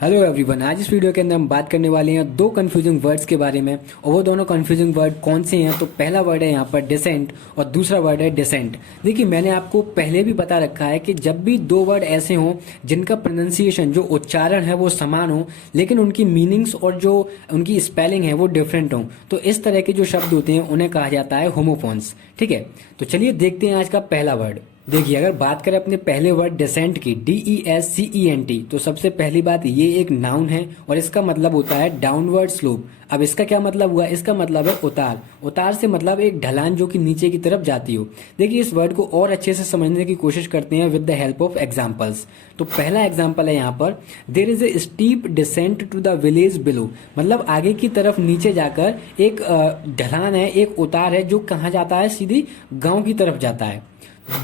Hello everyone, आज इस video के अंदर हम बात करने वाले हैं दो कंफ्यूजिंग वर्ड्स के बारे में। और वो दोनों कंफ्यूजिंग वर्ड कौन से हैं? तो पहला वर्ड है यहाँ पर डिसेंट और दूसरा वर्ड है डिसेंट। देखिए, मैंने आपको पहले भी बता रखा है कि जब भी दो वर्ड ऐसे हों जिनका प्रोनाउंसिएशन, जो उच्चारण है वो समान हो, लेकिन उनकी मीनिंग्स और जो उनकी स्पेलिंग है वो डिफरेंट हो, तो इस तरह के जो शब्द होते हैं उन्हें कहा जाता है होमोफोन्स। ठीक है, तो चलिए देखते हैं आज का पहला वर्ड। देखिए, अगर बात करें अपने पहले वर्ड डिसेंट की, DESCENT, तो सबसे पहली बात, ये एक नाउन है और इसका मतलब होता है डाउनवर्ड स्लोप। अब इसका क्या मतलब हुआ? इसका मतलब है उतार। उतार से मतलब एक ढलान जो कि नीचे की तरफ जाती हो। देखिए, इस वर्ड को और अच्छे से समझने की कोशिश करते हैं with the help of examples. तो पहला एग्जाम्पल है यहाँ पर, there is a steep descent to the village below. मतलब आगे की तरफ नीचे जाकर एक ढलान है, एक उतार है जो कहाँ जाता है? सीधी गाँव की तरफ जाता है।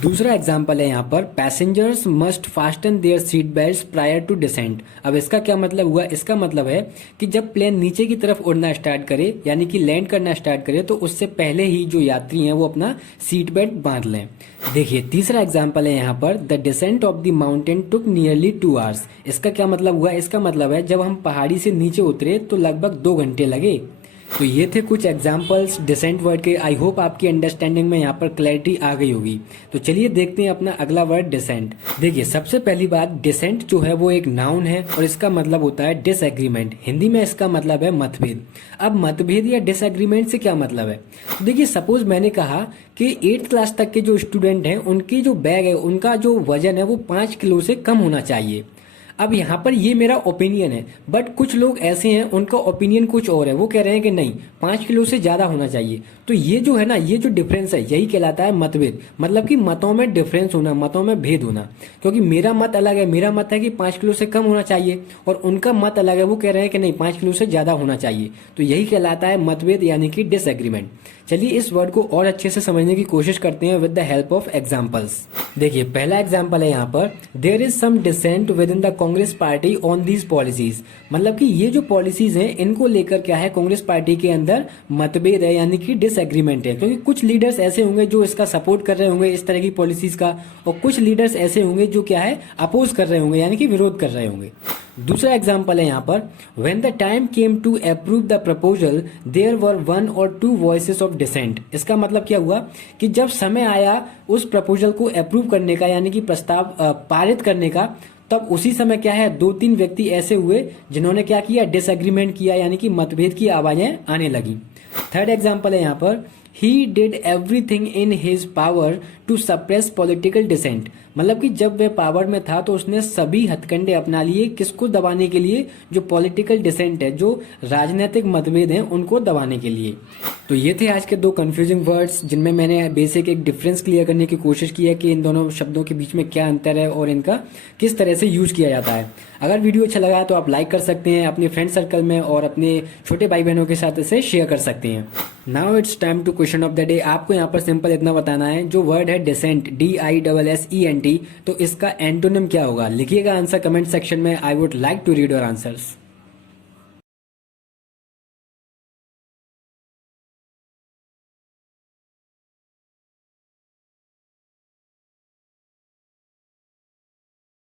दूसरा एग्जाम्पल है यहाँ पर, passengers must fasten their seat belt prior to descent. अब इसका क्या मतलब हुआ? इसका मतलब है कि जब प्लेन नीचे की तरफ उड़ना स्टार्ट करे, यानी कि लैंड करना स्टार्ट करे, तो उससे पहले ही जो यात्री हैं वो अपना सीट बेल्ट बांध लें। देखिए, तीसरा एग्जाम्पल है यहाँ पर, the descent of the mountain took nearly 2 hours. इसका क्या मतलब हुआ? इसका मतलब है जब हम पहाड़ी से नीचे उतरे तो लगभग 2 घंटे लगे। तो ये थे कुछ एग्जाम्पल्स डिसेंट वर्ड के। आई होप आपकी अंडरस्टैंडिंग में यहाँ पर क्लैरिटी आ गई होगी। तो चलिए देखते हैं अपना अगला वर्ड डिसेंट। देखिए, सबसे पहली बात, डिसेंट जो है वो एक नाउन है और इसका मतलब होता है डिसएग्रीमेंट। हिंदी में इसका मतलब है मतभेद। अब मतभेद या डिसएग्रीमेंट से क्या मतलब है? तो देखिए, सपोज मैंने कहा कि 8th क्लास तक के जो स्टूडेंट हैं उनकी जो बैग है, उनका जो वजन है वो 5 किलो से कम होना चाहिए। अब यहाँ पर ये मेरा ओपिनियन है, बट कुछ लोग ऐसे हैं उनका ओपिनियन कुछ और है। वो कह रहे हैं कि नहीं, 5 किलो से ज़्यादा होना चाहिए। तो ये जो है ना, ये जो डिफरेंस है यही कहलाता है मतभेद। मतलब कि मतों में डिफरेंस होना, मतों में भेद होना। क्योंकि मेरा मत अलग है, मेरा मत है कि 5 किलो से कम होना चाहिए, और उनका मत अलग है, वो कह रहे हैं कि नहीं, 5 किलो से ज़्यादा होना चाहिए। तो यही कहलाता है मतभेद, यानी कि डिसएग्रीमेंट। चलिए इस वर्ड को और अच्छे से समझने की कोशिश करते हैं with the help of examples. देखिए, पहला एग्जाम्पल है यहाँ पर, there is some dissent within the Congress party on these policies. मतलब कि ये जो पॉलिसीज हैं इनको लेकर क्या है, कांग्रेस पार्टी के अंदर मतभेद है, यानी कि डिसएग्रीमेंट है। क्योंकि कुछ लीडर्स ऐसे होंगे जो इसका सपोर्ट कर रहे होंगे, इस तरह की पॉलिसीज का, और कुछ लीडर्स ऐसे होंगे जो क्या है, अपोज कर रहे होंगे, यानी कि विरोध कर रहे होंगे। दूसरा एग्जाम्पल है यहाँ पर, when the time came to approve the proposal there were 1 or 2 voices of dissent. इसका मतलब क्या हुआ कि जब समय आया उस प्रपोजल को अप्रूव करने का, यानी कि प्रस्ताव पारित करने का, तब उसी समय क्या है, 2-3 व्यक्ति ऐसे हुए जिन्होंने क्या किया, डिसएग्रीमेंट किया, यानी कि मतभेद की आवाजें आने लगी। थर्ड एग्जाम्पल है यहाँ पर, He did everything in his power to suppress political dissent। मतलब कि जब वह पावर में था तो उसने सभी हथकंडे अपना लिए, किसको दबाने के लिए? जो पॉलिटिकल डिसेंट है, जो राजनीतिक मतभेद हैं, उनको दबाने के लिए। तो ये थे आज के दो कंफ्यूजिंग वर्ड्स, जिनमें मैंने बेसिक एक डिफरेंस क्लियर करने की कोशिश की है कि इन दोनों शब्दों के बीच में क्या अंतर है और इनका किस तरह से यूज किया जाता है। अगर वीडियो अच्छा लगा तो आप लाइक कर सकते हैं अपने फ्रेंड सर्कल में, और अपने छोटे भाई बहनों के साथ इसे शेयर कर सकते हैं। Now it's time to question of the day. आपको यहाँ पर सिंपल इतना बताना है, जो वर्ड है डिसेंट, DISSENT, तो इसका एंटोनिम क्या होगा? लिखिएगा आंसर कमेंट सेक्शन में। I would like to read your answers.